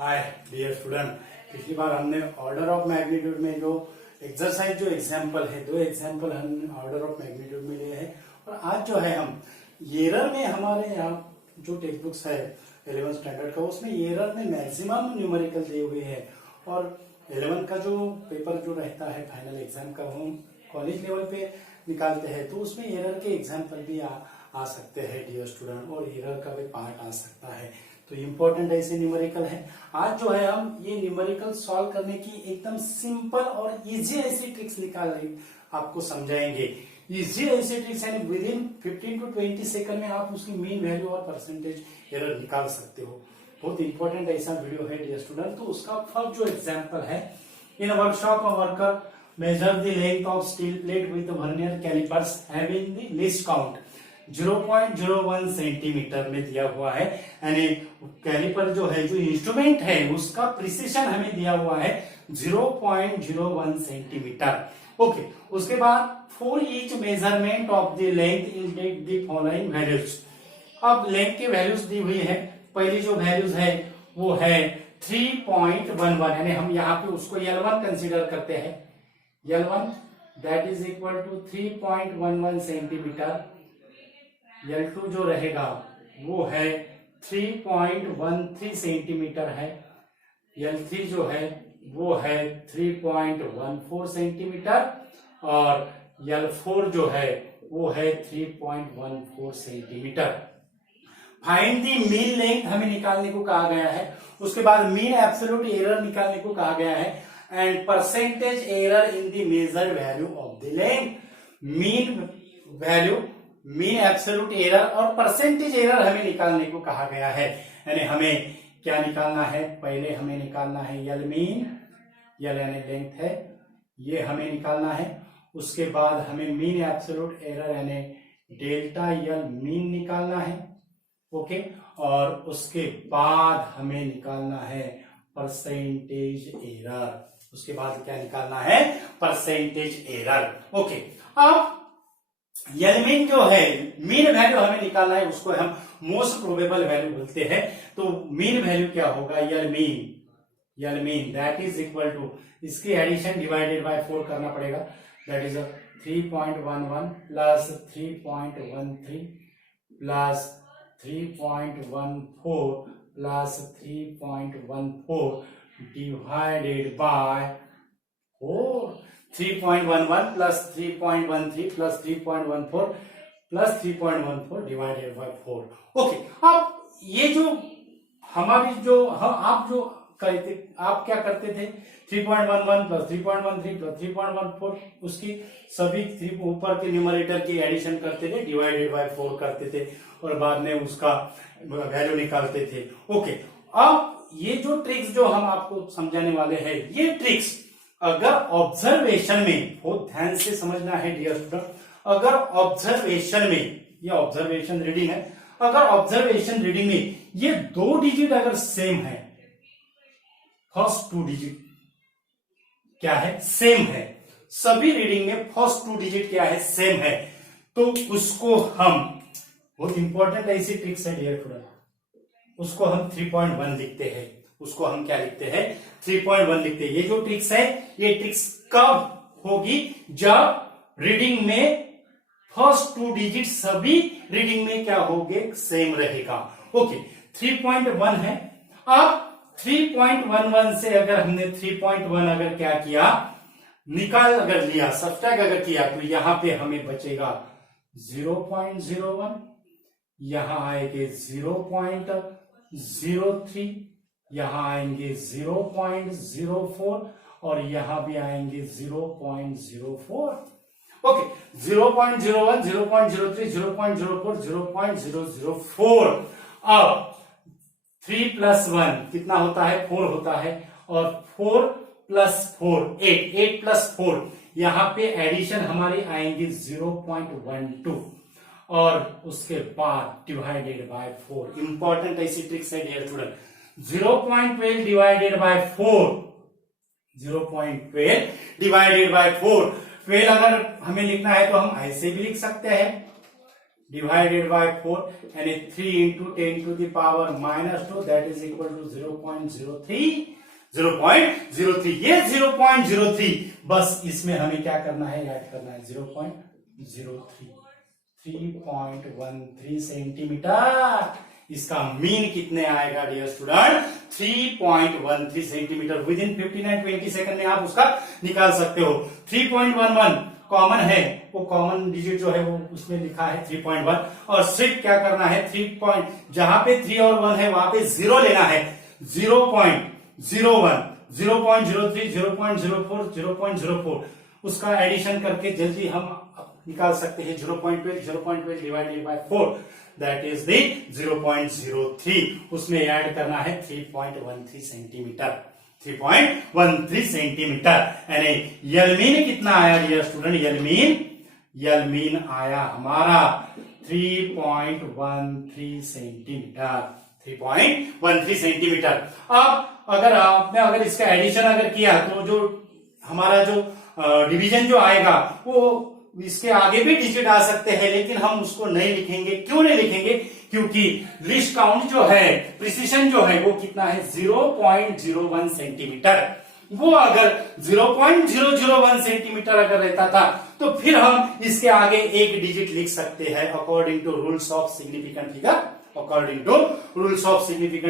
Hi dear student, पिछली बार हमने order of magnitude में जो एक्सरसाइज जो एग्जाम्पल है, दो एग्जाम्पल हमने ऑर्डर ऑफ मैग्नीट्यूड में लिए हैं। और आज जो है हम एरर में, हमारे यहाँ जो टेक्स्ट बुक्स है 11 स्टैंडर्ड का, उसमें एरर में मैक्सिमम न्यूमेरिकल दिए हुए हैं। और 11 का जो पेपर जो रहता है फाइनल एग्जाम का, हम कॉलेज लेवल पे निकालते हैं, तो उसमें एरर के एग्जाम्पल भी आ सकते हैं डियर स्टूडेंट, और एरर का भी पार्ट आ सकता है। तो इम्पोर्टेंट ऐसे न्यूमेरिकल है। आज जो है हम ये न्यूमेरिकल सॉल्व करने की एकदम सिंपल और इजी ऐसी ट्रिक्स निकाल आपको समझाएंगे। इजी ऐसे ट्रिक्स यानी विद इन 15 to 20 सेकंड में आप उसकी मीन वैल्यू और परसेंटेज एरर निकाल सकते हो। बहुत इंपॉर्टेंट ऐसा वीडियो है डियर स्टूडेंट। तो उसका फर्स्ट जो एग्जाम्पल है, इन workshop a worker measure the length of steel plate with vernier calipers having the least count 0.01 centimetre में दिया हुआ है। यानी कैलिपर जो है, जो इंस्ट्रूमेंट है, उसका प्रिसिशन हमें दिया हुआ है 0.01 सेंटीमीटर। ओके, उसके बाद for each measurement of the length is take the following values. अब लेंथ की वैल्यूज दी हुई है। पहली जो वैल्यूज है वो है 3.11, यानी हम यहाँ पे उसको L1 कंसिडर करते हैं। L1 that is equal to 3.11 centimetre. L2 जो रहेगा वो है 3.13 सेंटीमीटर है। L3 जो है वो है 3.14 सेंटीमीटर, और L4 जो है वो है 3.14 centimetre. Find the mean length हमें निकालने को कहा गया है। उसके बाद मीन एब्सोल्यूट एरर निकालने को कहा गया है, and percentage error in the measured value of the length. Mean value, mean absolute error और परसेंटेज एरर हमें निकालने को कहा गया है। यानी हमें क्या निकालना है, पहले हमें निकालना है यल मीन, यल यानी लेंथ है, ये हमें निकालना है। उसके बाद हमें मीन एब्सोल्यूट एरर यानी डेल्टा यल मीन निकालना है। ओके, और उसके बाद हमें निकालना है परसेंटेज एरर। उसके बाद क्या निकालना है, परसेंटेज एरर। ओके, अब यल मीन जो है, मीन वैल्यू हमें निकालना है, उसको हम मोस्ट प्रोबेबल वैल्यू बोलते हैं। तो मीन वैल्यू क्या होगा, L mean that is equal to, इसकी एडिशन डिवाइडेड बाय 4 करना पड़ेगा। That is 3.11 plus 3.13 plus 3.14 plus 3.14 divided by 4। 3.11 plus 3.13 plus 3.14 plus 3.14 divided by 4। Okay, अब ये जो हमारी जो आप जो करते, आप क्या करते थे, 3.11 प्लस 3.13 प्लस 3.14, उसकी सभी ऊपर के न्यूमरेटर की एडिशन करते थे, डिवाइडेड बाय 4 करते थे, और बाद में उसका वैल्यू निकालते थे। ओके, अब ये जो ट्रिक्स जो हम आपको समझाने वाले हैं, ये ट्रिक्स अगर ऑब्जर्वेशन में, बहुत ध्यान से समझना है डियर स्टूडेंट, अगर ऑब्जर्वेशन में, ये ऑब्जर्वेशन रीडिंग है, अगर ऑब्जर्वेशन रीडिंग में ये 2 डिजिट अगर सेम है, फर्स्ट 2 डिजिट क्या है, सेम है, सभी रीडिंग में फर्स्ट 2 डिजिट क्या है, सेम है, तो उसको हम, बहुत इंपॉर्टेंट ऐसी ट्रिक्स है डियर स्टूडेंट, उसको हम 3.1 लिखते हैं। उसको हम क्या लिखते हैं, 3.1 लिखते हैं। ये जो ट्रिक्स है, ये ट्रिक्स कब होगी, जब रीडिंग में फर्स्ट 2 डिजिट सभी रीडिंग में क्या होंगे, सेम रहेगा। ओके, 3.1 है। अब 3.11 से अगर हमने 3.1 अगर क्या किया, निकाल अगर लिया, सब्ट्रैक्ट अगर किया, तो यहां पे हमें बचेगा 0.01, यहां आएंगे 0.03, यहां आएंगे 0.04, और यहां भी आएंगे 0.04। ओके, 0.01, 0.03, 0.04, 0.004। अब 3 प्लस 1 कितना होता है, 4 होता है, और 4 प्लस 4 8, 8 प्लस 4, यहां पे एडिशन हमारी आएंगी 0.12, और उसके बाद डिवाइडेड बाय 4। इंपॉर्टेंट ऐसी ट्रिक्स है dear student. 0.12 divided by 4, 0.12 divided by 4। 12 अगर हमें लिखना है तो हम ऐसे भी लिख सकते हैं, divided by 4 यानी 3 into 10 to the power -2 that is equal to 0.03 0.03 ये 0.03 बस इसमें हमें क्या करना है ऐड करना है 0.03 3.13 सेंटीमीटर इसका मीन कितने आएगा dear student 3.13 centimetre within 15-20 second में आप उसका निकाल सकते हो 3.11 कॉमन है वो कॉमन डिजिट जो है वो उसमें लिखा है 3.1 और सिर्फ क्या करना है 3 जहां पे 3 और 1 है वहां पे 0 लेना है 0.01 0.03 0.04 0.04 उसका एडिशन करके जल्दी हम निकाल सकते हैं 0.12 divided by 4 that is the 0.03 उसमें ऐड करना है 3.13 सेंटीमीटर 3.13 सेंटीमीटर यानी यलमीन कितना आया डियर स्टूडेंट यलमीन आया हमारा 3.13 सेंटीमीटर 3.13 सेंटीमीटर अब अगर आपने अगर इसका एडिशन अगर किया तो जो हमारा जो डिवीजन जो आएगा वो इसके आगे भी डिजिट आ सकते हैं लेकिन हम उसको नहीं लिखेंगे क्यों नहीं लिखेंगे क्योंकि लिस्ट काउंट जो है प्रिसिशन जो है वो कितना है 0.01 सेंटीमीटर वो अगर 0.001 सेंटीमीटर अगर रहता था तो फिर हम इसके आगे एक डिजिट लिख सकते हैं according to rules of significant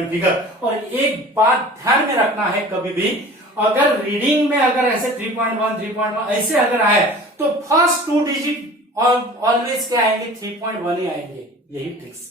figure और एक बात ध्यान में रखना है कभी भी अगर रीडिंग में अगर ऐसे 3.1 ऐसे अगर आए तो फर्स्ट 2 डिजिट ऑलवेज क्या आएंगे 3.1 ही आएंगे यही ट्रिक्स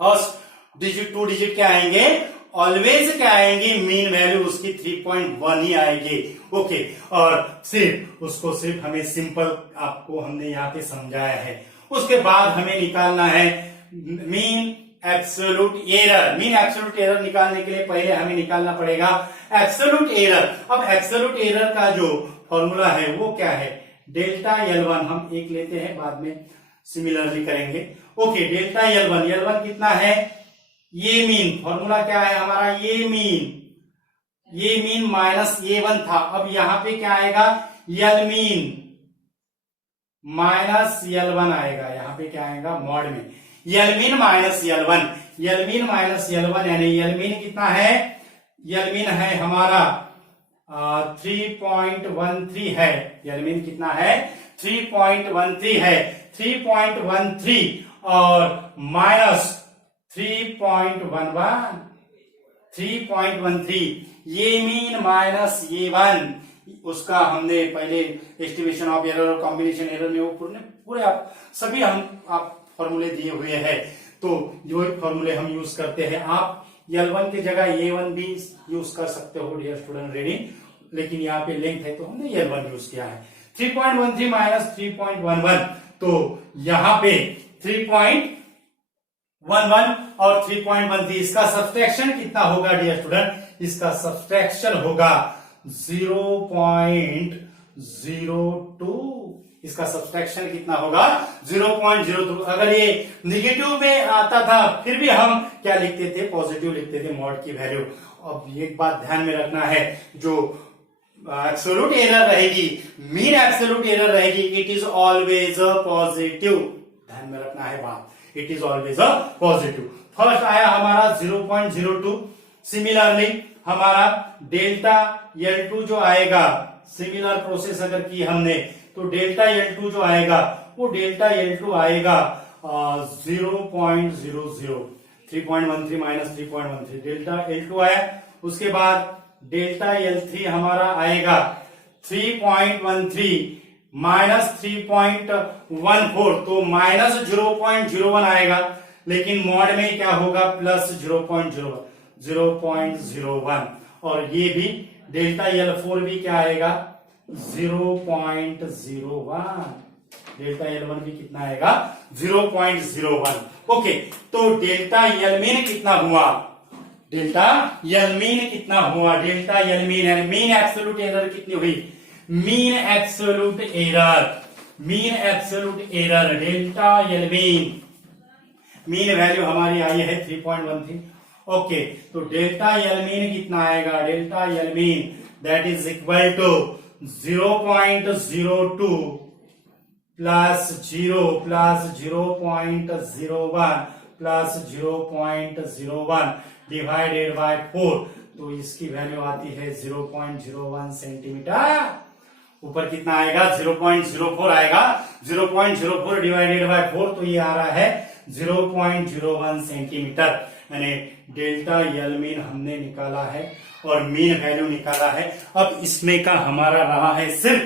फर्स्ट डिजिट 2 डिजिट क्या आएंगे ऑलवेज क्या आएंगे मीन वैल्यू उसकी 3.1 ही आएगी ओके और सिर्फ हमें सिंपल आपको हमने यहाँ पे समझाया है उसके बाद हमें निकालना है मीन एब्सोल्यूट एरर निकालने के लिए पहले हमें निकालना पड़ेगा एब्सोल्यूट एरर अब एब्सोल्यूट एरर का जो फॉर्मूला है वो क्या है डेल्टा L1 हम एक लेते हैं बाद में सिमिलरली करेंगे ओके डेल्टा L1 कितना है ये मीन फॉर्मूला क्या है हमारा ये मीन माइनस A1 था अब यहां पे क्या आएगा Lमीन माइनस L1 आएगा यहां पे क्या आएगा मॉड में Lमीन माइनस L1 यानी Lमीन कितना है Lमीन है हमारा 3.13 है Lमीन कितना है 3.13 है 3.13 और माइनस 3.13 ये मीन माइनस A1 उसका हमने पहले एस्टिमेशन ऑफ एरर और कॉम्बिनेशन एरर में वो पूरे सभी आप फॉर्मूले दिए हुए हैं तो जो फॉर्मूले हम यूज करते हैं आप L1 की जगह A1 भी यूज कर सकते हो डियर स्टूडेंट रीडिंग लेकिन यहाँ पे लेंथ है तो हमने L1 यूज किया है 3.13 माइनस 3.11 तो यहाँ पे 3.11 और 3.13 इसका सब्सट्रैक्शन कितना होगा डियर स्टूडेंट इसका सब्सट्रैक्शन होगा 0.02 इसका सब्सट्रैक्शन कितना होगा 0.02 अगर ये निगेटिव में आता था फिर भी हम क्या लिखते थे पॉजिटिव लिखते थे मॉड की वैल्यू अब एक बात ध्यान में रखना है जो एब्सोल्यूट एरर रहेगी मीन एब्सोल्यूट एरर रहेगी it is always a positive ध्यान में रखना है बात it is always a positive first आया हमारा 0.02 सिमिलरली हमारा डेल्टा L2 जो आएगा सिमिलर प्रोसेस अगर की हमने तो डेल्टा L2 जो आएगा वो डेल्टा L2 आएगा 0.00 3.13 माइनस 3.13 डेल्टा L2 आया उसके बाद डेल्टा L3 हमारा आएगा 3.13 माइनस 3.14 तो माइनस 0.01 आएगा लेकिन मॉड में क्या होगा प्लस 0.01 और ये भी डेल्टा L4 भी क्या आएगा 0.01 डेल्टा L1 भी कितना आएगा 0.01 ओके तो डेल्टा Lमीन कितना हुआ delta L mean mean absolute error कितनी हुई mean absolute error delta L mean mean value हमारी आई है 3.13 ओके तो डेल्टा Lमीन कितना आएगा delta L mean that is equal to 0.02 plus 0.01 plus 0.01 divided by 4, तो इसकी वैल्यू आती है 0.01 सेंटीमीटर। ऊपर कितना आएगा? 0.04 आएगा। 0.04 डिवाइडेड बाय 4, तो ये आ रहा है 0.01 सेंटीमीटर। यानी डेल्टा यल मीन हमने निकाला है और मीन वैल्यू निकाला है। अब इसमें का हमारा रहा है सिर्फ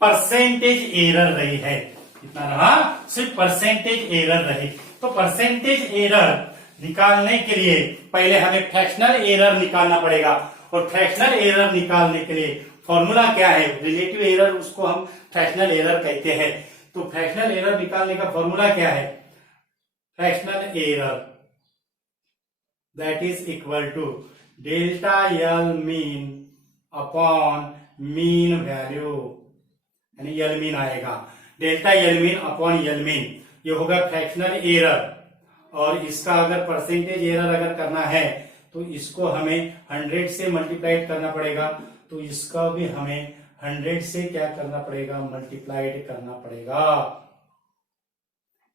परसेंटेज एरर रही है। कितना रहा? सिर्फ परसेंटेज एरर रही। तो परसेंटेज एरर निकालने के लिए पहले हमें फ्रैक्शनल एरर निकालना पड़ेगा, और फ्रैक्शनल एरर निकालने के लिए फॉर्मूला क्या है? रिलेटिव एरर, उसको हम फ्रैक्शनल एरर कहते हैं। तो फ्रैक्शनल एरर निकालने का फॉर्मूला क्या है? Fractional error that is equal to delta L mean upon mean value, यानी यल मीन आएगा। Delta L mean upon L mean, ये होगा फ्रैक्शनल एरर। और इसका अगर परसेंटेज एरर अगर करना है तो इसको हमें 100 से मल्टीप्लाइड करना पड़ेगा, तो इसका भी हमें 100 से क्या करना पड़ेगा? मल्टीप्लाइड करना पड़ेगा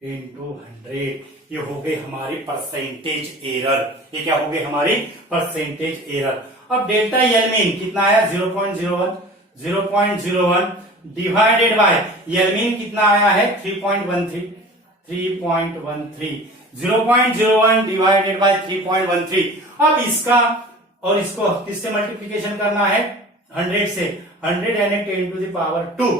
इनटू 100। ये हो गई हमारी परसेंटेज एरर। ये क्या हो गई? हमारी परसेंटेज एरर। अब डेल्टा यल मीन कितना आया? 0.01 0.01 डिवाइडेड बाय यल मीन कितना आया है? 3.13 0.01 डिवाइडेड बाय 3.13। अब इसका और इसको किससे मल्टीप्लीकेशन करना है? 100 से। 100 यानी 10 टू द पावर 2।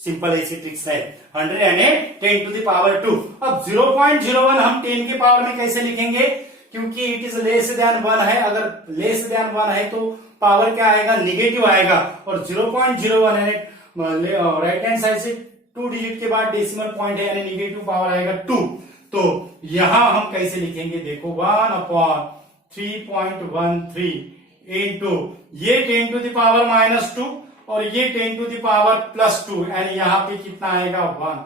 सिंपल ऐसी ट्रिक्स है। 100 यानी 10 टू द पावर 2। अब 0.01 हम 10 के पावर में कैसे लिखेंगे? क्योंकि इट इज लेस देन 1 है। अगर लेस देन 1 है तो पावर क्या आएगा? निगेटिव आएगा। और 0.01 यानी राइट हैंड साइड से 2 डिजिट के बाद डेसिमल पॉइंट है, यानी निगेटिव पावर आएगा 2। तो यहां हम कैसे लिखेंगे? देखो 1/3.13 इंटू ये 10 टू द पावर -2 और ये 10 टू द पावर +2, यानी यहां पे कितना आएगा? 1।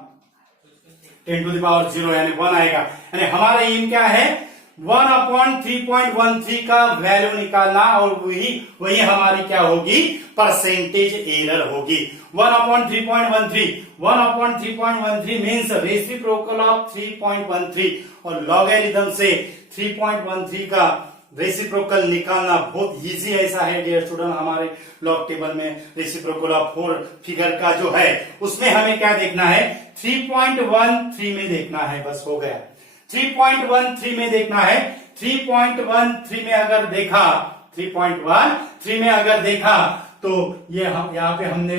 10 टू द पावर 0 यानी 1 आएगा। यानी हमारा एम क्या है? 1/3.13 का वैल्यू निकालना, और वही हमारी क्या होगी? परसेंटेज एरर होगी। 1/3.13 मीन्स रेसिप्रोकल ऑफ 3.13, और लॉगरिथम से 3.13 का रेसिप्रोकल निकालना बहुत इजी ऐसा है डियर स्टूडेंट। हमारे लॉग टेबल में रेसिप्रोकल ऑफ 4 फिगर का जो है उसमें हमें क्या देखना है? 3.13 में देखना है। बस हो गया। 3.13 में देखना है। 3.13 में अगर देखा 3.13 में अगर देखा तो ये यहाँ पे हमने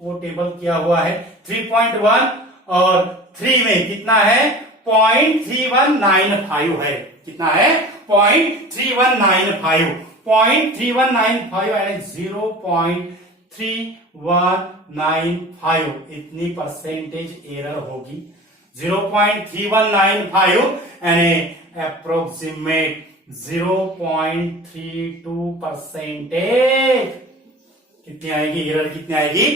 वो टेबल किया हुआ है। 3.1 और 3 में कितना है? 0.3195 है। कितना है? 0.3195। 0.3195 यानी 0.3195 इतनी परसेंटेज एरर होगी। 0.3195 यानी अप्रोक्सीमेट 0.32%। कितनी आएगी एरर? कितनी आएगी?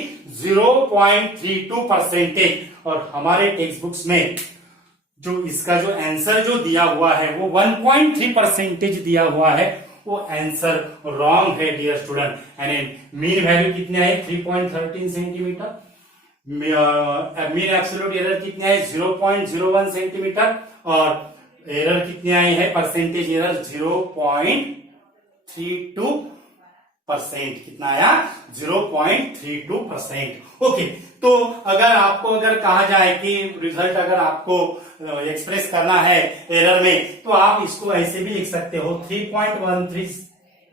0.32%। और हमारे टेक्स्ट बुक्स में जो इसका जो आंसर जो दिया हुआ है वो 1.3% दिया हुआ है। वो आंसर रॉन्ग है डियर स्टूडेंट। यानी मीन वैल्यू कितनी आई? 3.13 सेंटीमीटर। मीन एब्सोल्यूट एरर कितनी आई? 0.01 सेंटीमीटर। और एरर कितनी आई है? Percentage error 0.32%। कितना आया? 0.32%। ओके, तो अगर आपको कहा जाए कि रिजल्ट अगर आपको एक्सप्रेस करना है एरर में, तो आप इसको ऐसे भी लिख सकते हो 3.13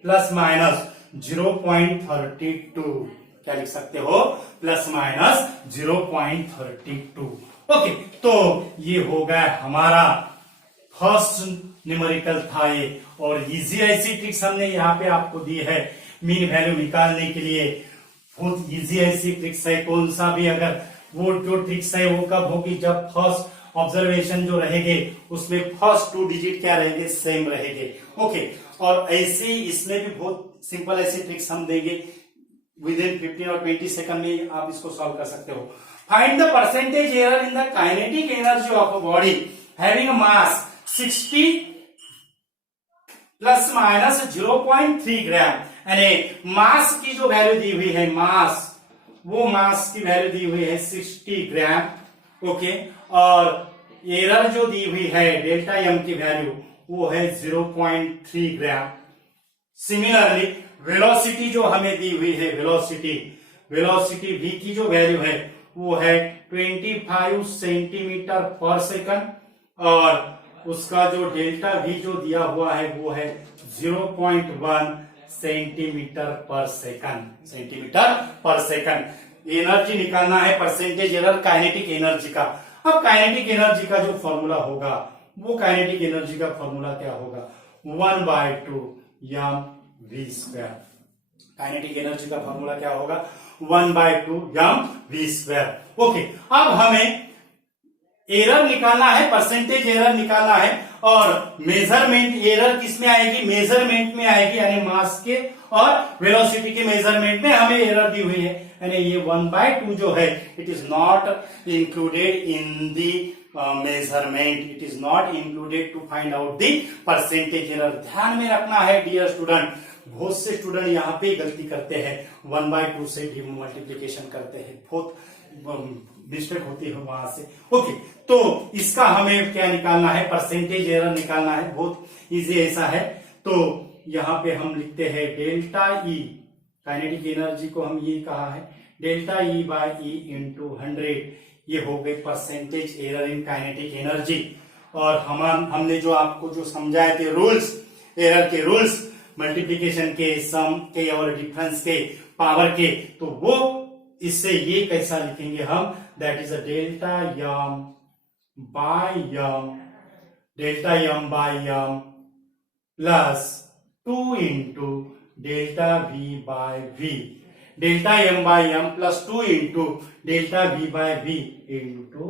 प्लस माइनस 0.32। क्या लिख सकते हो? Plus minus 0.32। ओके, तो ये हो गया हमारा फर्स्ट न्यूमेरिकल था ये। और इजी ऐसी ट्रिक्स हमने यहाँ पे आपको दी है मीन वैल्यू निकालने के लिए। बहुत इजी ऐसी ट्रिक्स है। कौन सा भी अगर वो जो ट्रिक्स है वो कब होगी? जब फर्स्ट ऑब्जर्वेशन जो रहेंगे उसमें फर्स्ट 2 डिजिट क्या रहेंगे? सेम रहेंगे। ओके, और ऐसे इसमें भी बहुत सिंपल ऐसी ट्रिक्स हम देंगे। विद इन 15 और 20 सेकंड में आप इसको सॉल्व कर सकते हो। Find the percentage error in the kinetic energy of a body having a mass 60 plus minus 0.3 ग्राम। यानी मास की जो वैल्यू दी हुई है, मास, वो मास की वैल्यू दी हुई है 60 ग्राम। ओके, और एरर जो दी हुई है डेल्टा एम की वैल्यू वो है 0.3 ग्राम। सिमिलरली वेलोसिटी जो हमें दी हुई है, वेलोसिटी v की जो वैल्यू है वो है 25 सेंटीमीटर पर सेकंड, और उसका जो डेल्टा v जो दिया हुआ है वो है 0.1 सेंटीमीटर पर सेकंड। एनर्जी निकालना है, परसेंटेज एरर काइनेटिक एनर्जी का। अब काइनेटिक एनर्जी का जो फॉर्मूला होगा, वो काइनेटिक एनर्जी का फॉर्मूला क्या होगा, 1/2 m v square. Kinetic energy का फॉर्मूला क्या होगा, 1/2 m v स्क्वायर। ओके, अब हमें एरर निकालना है, परसेंटेज एरर निकालना है, और मेजरमेंट एरर किस में आएगी, मेजरमेंट में आएगी, यानी मास के और वेलोसिटी के मेजरमेंट में हमें एरर दी हुई है, यानी ये 1/2 जो है it is not included in the measurement, it is not included to find out the percentage error. ध्यान में रखना है डियर स्टूडेंट, बहुत से स्टूडेंट यहाँ पे गलती करते हैं, 1/2 से मल्टीप्लीकेशन करते हैं, बहुत मिस्टेक होती है वहां से। ओके, तो इसका हमें क्या निकालना है, परसेंटेज एरर निकालना है, बहुत इजी ऐसा है। तो यहाँ पे हम लिखते हैं डेल्टा ई, काइनेटिक एनर्जी को हम ये कहा है delta E by E into 100, ये हो गई percentage error in kinetic energy. और हमने जो आपको जो समझाए थे रूल्स, एरर के रूल्स, मल्टीप्लीकेशन के, सम के और डिफरेंस के, पावर के, तो वो इससे ये कैसा लिखेंगे हम, that is a delta M by M plus 2 into delta V by V, delta M by M plus 2 into delta V by V into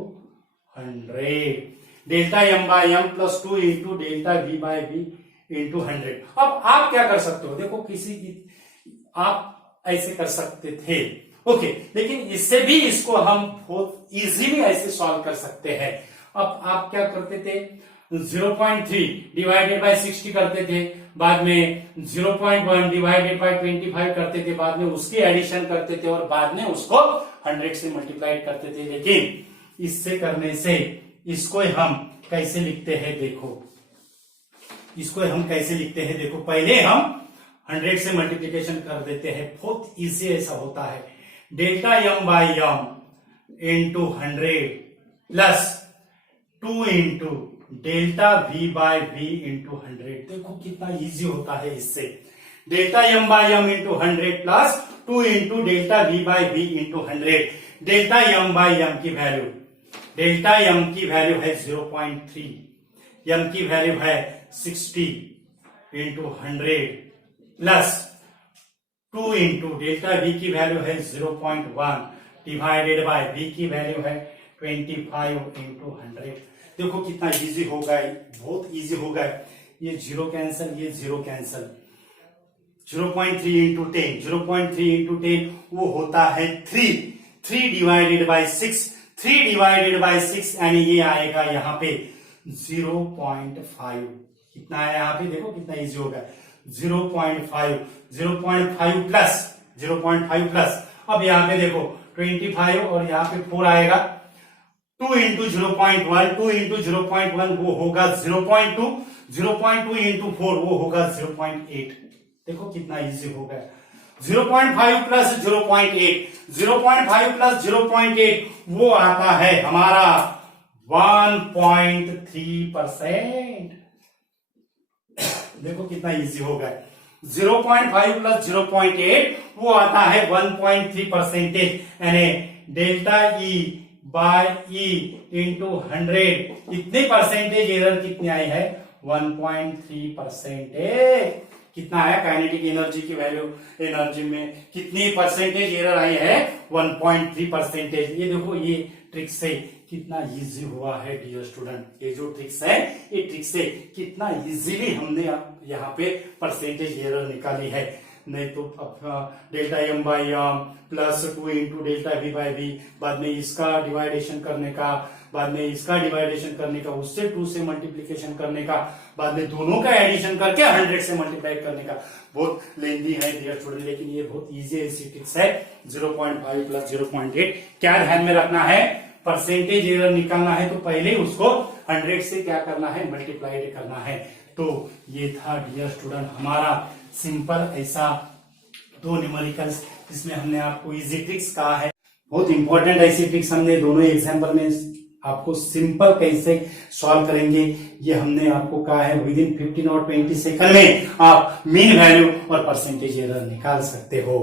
100, delta M by M plus 2 into delta V by V into 100। अब आप क्या कर सकते हो, देखो किसी की आप ऐसे कर सकते थे, ओके, लेकिन इससे भी इसको हम बहुत इजीली ऐसे सॉल्व कर सकते हैं। अब आप क्या करते थे, 0.3 डिवाइडेड बाय 60 करते थे, बाद में 0.1 डिवाइडेड बाय 25 करते थे, बाद में उसकी एडिशन करते थे, और बाद में उसको 100 से मल्टीप्लाई करते थे। लेकिन इससे करने से इसको हम कैसे लिखते हैं, देखो इसको हम कैसे लिखते हैं, देखो पहले हम 100 से मल्टीप्लीकेशन कर देते हैं, बहुत इजी ऐसा होता है, delta M by M into 100 plus 2 into delta V by V into 100। देखो कितना इजी होता है इससे, delta M by M into 100 plus 2 into delta V by V into 100। Delta M by M की वैल्यू, डेल्टा एम की value है 0.3, M की value है 60 into 100 plus 2 into delta V की वैल्यू है 0.1 डिवाइडेड बाय वी की value है 25 into 100। देखो कितना इजी हो गया, बहुत इजी हो गया, ये जीरो कैंसल, ये जीरो कैंसल, 0.3 इंटू 10, 0.3 इंटू 10 वो होता है 3 डिवाइडेड बाय 6, 3 डिवाइडेड बाय 6, यानी ये आएगा यहाँ पे 0.5। कितना है यहाँ पे, देखो कितना इजी होगा, 0.5, 0.5 प्लस, अब यहाँ पे देखो 25 और यहाँ पे 4 आएगा, 2 इंटू 0.1, 2 इंटू 0.1 वो होगा 0.2, 0.2 इंटू 4 वो होगा 0.8। देखो कितना इजी हो गया, 0.5 प्लस 0.8, 0.5 प्लस 0.8 वो आता है हमारा 1.3%। देखो कितना इजी हो गया, 0.5 प्लस 0.8 वो आता है 1.3%, यानी delta E bye E into 100 कितने परसेंटेज एरर कितनी आई है, 1.3%। कितना है काइनेटिक एनर्जी की वैल्यू, एनर्जी में कितनी परसेंटेज एरर आई है, 1.3%। ये देखो ये ट्रिक से कितना इजी हुआ है डियर स्टूडेंट, ये जो ट्रिक्स है, ये ट्रिक से कितना इजीली हमने यहाँ पे परसेंटेज एरर निकाली है। नहीं तो delta M by M plus 2 into delta V by V, बाद में इसका डिवाइडेशन करने का, बाद में इसका डिवाइडेशन करने का, उससे 2 से मल्टीप्लीकेशन करने का, बाद में दोनों का एडिशन करके 100 से मल्टीप्लाई करने का, बहुत लेंदी है डियर स्टूडेंट, लेकिन ये बहुत इजी ऐसी ट्रिक्स है। 0.5 प्लस 0.8 क्या ध्यान में रखना है, परसेंटेज एरर निकालना है तो पहले उसको 100 से क्या करना है, मल्टीप्लाइड करना है। तो ये था डियर स्टूडेंट हमारा सिंपल ऐसा 2 न्यूमेरिकल्स जिसमें हमने आपको इजी ट्रिक्स कहा है। बहुत इंपॉर्टेंट ऐसी ट्रिक्स हमने दोनों एग्जाम्पल में आपको सिंपल कैसे सॉल्व करेंगे ये हमने आपको कहा है। विद इन 15 और 20 सेकंड में आप मीन वैल्यू और परसेंटेज एरर निकाल सकते हो।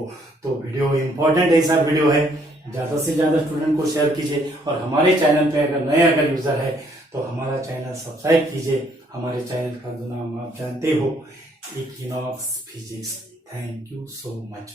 तो वीडियो इंपॉर्टेंट ऐसा वीडियो है, ज्यादा से ज्यादा स्टूडेंट को शेयर कीजिए और हमारे चैनल पे अगर यूजर है तो हमारा चैनल सब्सक्राइब कीजिए। हमारे चैनल का नाम आप जानते हो, equinox physics. Thank you so much.